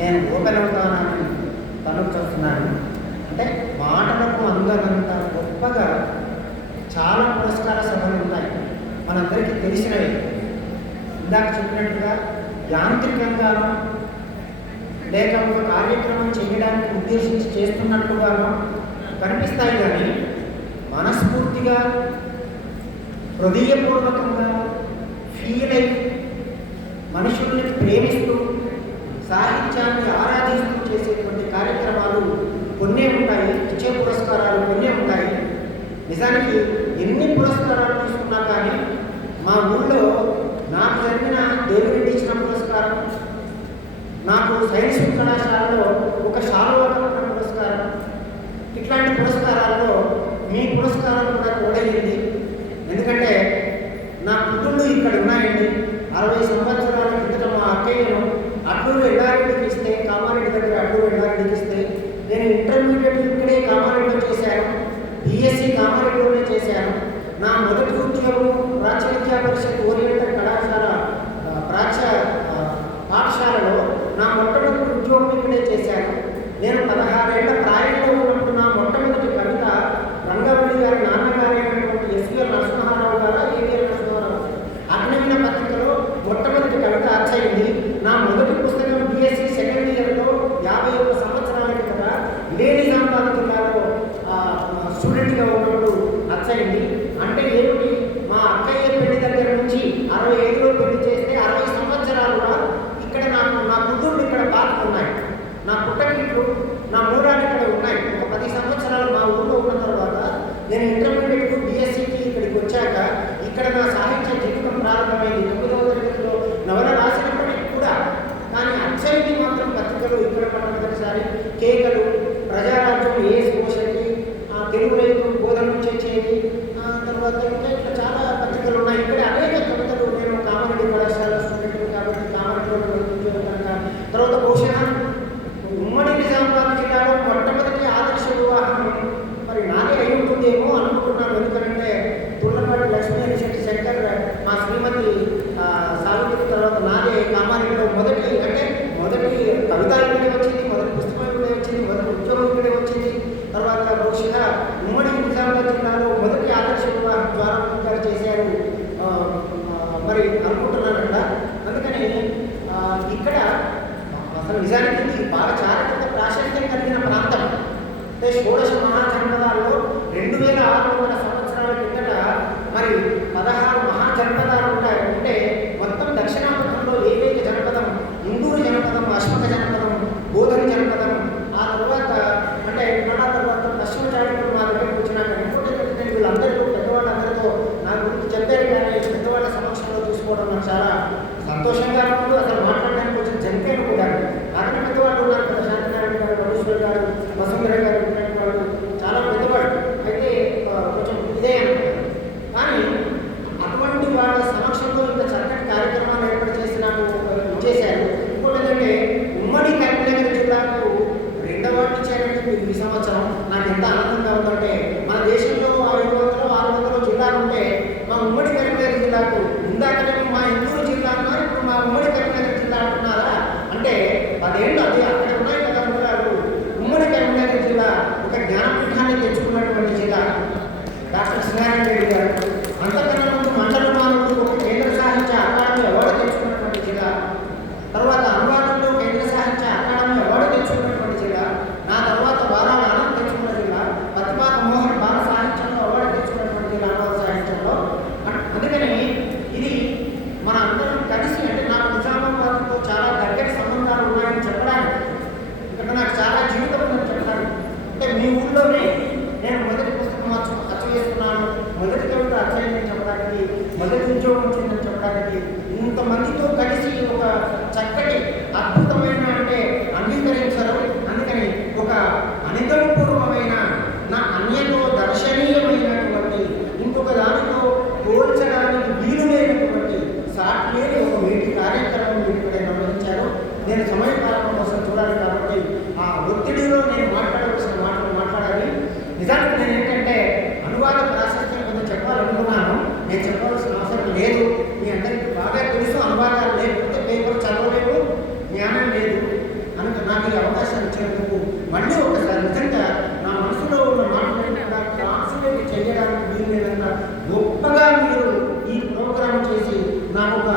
నేను గోపెలవుతానని తలుచొస్తున్నాను అంటే మాటలకు అందరంత గొప్పగా చాలా పురస్కార సభలు ఉన్నాయి. మనందరికీ తెలిసినవి. ఇందాక చెప్పినట్టుగా యాంత్రికంగా లేక ఒక కార్యక్రమం చేయడానికి ఉద్దేశించి చేస్తున్నట్టుగానో కనిపిస్తాయి కానీ మనస్ఫూర్తిగా హృదయపూర్వకంగా ఫీల్ అయి మనుషుల్ని ప్రేమిస్తూ సాహిత్యాన్ని ఆరాధిస్తూ చేసేటువంటి కార్యక్రమాలు కొన్నే ఉంటాయి ఇచ్చే పురస్కారాలు కొన్నే ఉంటాయి. నిజానికి ఎన్ని పురస్కారాలు తీసుకున్నా కానీ మా ఊళ్ళో నాకు జరిగిన దేవుడికి ఇచ్చిన పురస్కారం నాకు సైన్స్ కళాశాలలో ఒక శాలువ ఉన్న పురస్కారం ఇట్లాంటి పురస్కారాల్లో మీ పురస్కారం కూడా కూడా ఎందుకంటే నా కుటుంబం ఇక్కడ ఉన్నాయండి. అరవై సంవత్సరాలు నేను ఇంటర్మీడియట్ ఇక్కడే కామారెడ్డిలో చేశాను. బీఎస్సీ కామారెడ్డిలోనే చేశాను. నా మొదటి ఉద్యోగం ప్రాచ్య విద్యా పరిషత్ ఓరియంటల్ కళాశాల ప్రాచ్య పాఠశాలలో నా మొట్టమొదటి ఉద్యోగం ఇక్కడే చేశాను. నేను పదహారేళ్ళ ప్రాయంలో ఉన్నప్పుడు నా మొట్టమొదటి you. అసలు నిజానికి ఇది బాగా చారిత్రక ప్రాశస్త్యం కలిగిన ప్రాంతం. అంటే షోడశ మహాజన్మదాల్లో రెండు వేల ఆరు వందల సంవత్సరాల కిందట మరి పదహారు మహాజన్మదాలు ఉంటాయి అంటే మొత్తం దక్షిణాపథంలో ఏకైక జనపదం ఇందూరు జనపదం అశ్వక జనపదం బోధన జనపదం ఆ తర్వాత అంటే మన తర్వాత పశ్చిమ చారిత్రక మాత్రమే కూర్చున్నాక వచ్చినాక ఇంకోటి వీళ్ళందరితో పెద్దవాళ్ళందరితో నా గురించి చెప్పారు కానీ పెద్దవాళ్ళ సమక్షంలో చూసుకోవడం నాకు చాలా సంతోషంగా గారు ఇందాక మీ ఊళ్ళోనే నేను మొదటి పుస్తకం అచ్చు అచ్చు చేస్తున్నాను. మొదటి కవిత అచ్చయిందని చెప్పడానికి మొదటి ఉద్యోగం వచ్చిందని చెప్పడానికి ఇంతమంది నిజానికి నేను ఏంటంటే అనువాద ప్రాశస్త్యం కొంచెం చెప్పాలనుకున్నాను నేను చెప్పవలసిన అవసరం లేదు. మీ అందరికీ బాగా తెలుసు అనువాదాలు లేకపోతే పేపర్ చదవలేదు జ్ఞానం లేదు. అనుక నాకు ఈ అవకాశం ఇచ్చేందుకు మళ్ళీ ఒకసారి నిజంగా నా మనసులో ఉన్న మాటలన్నీ చేయడానికి వీలు లేదంతా గొప్పగా మీరు ఈ ప్రోగ్రామ్ చేసి నాకు ఒక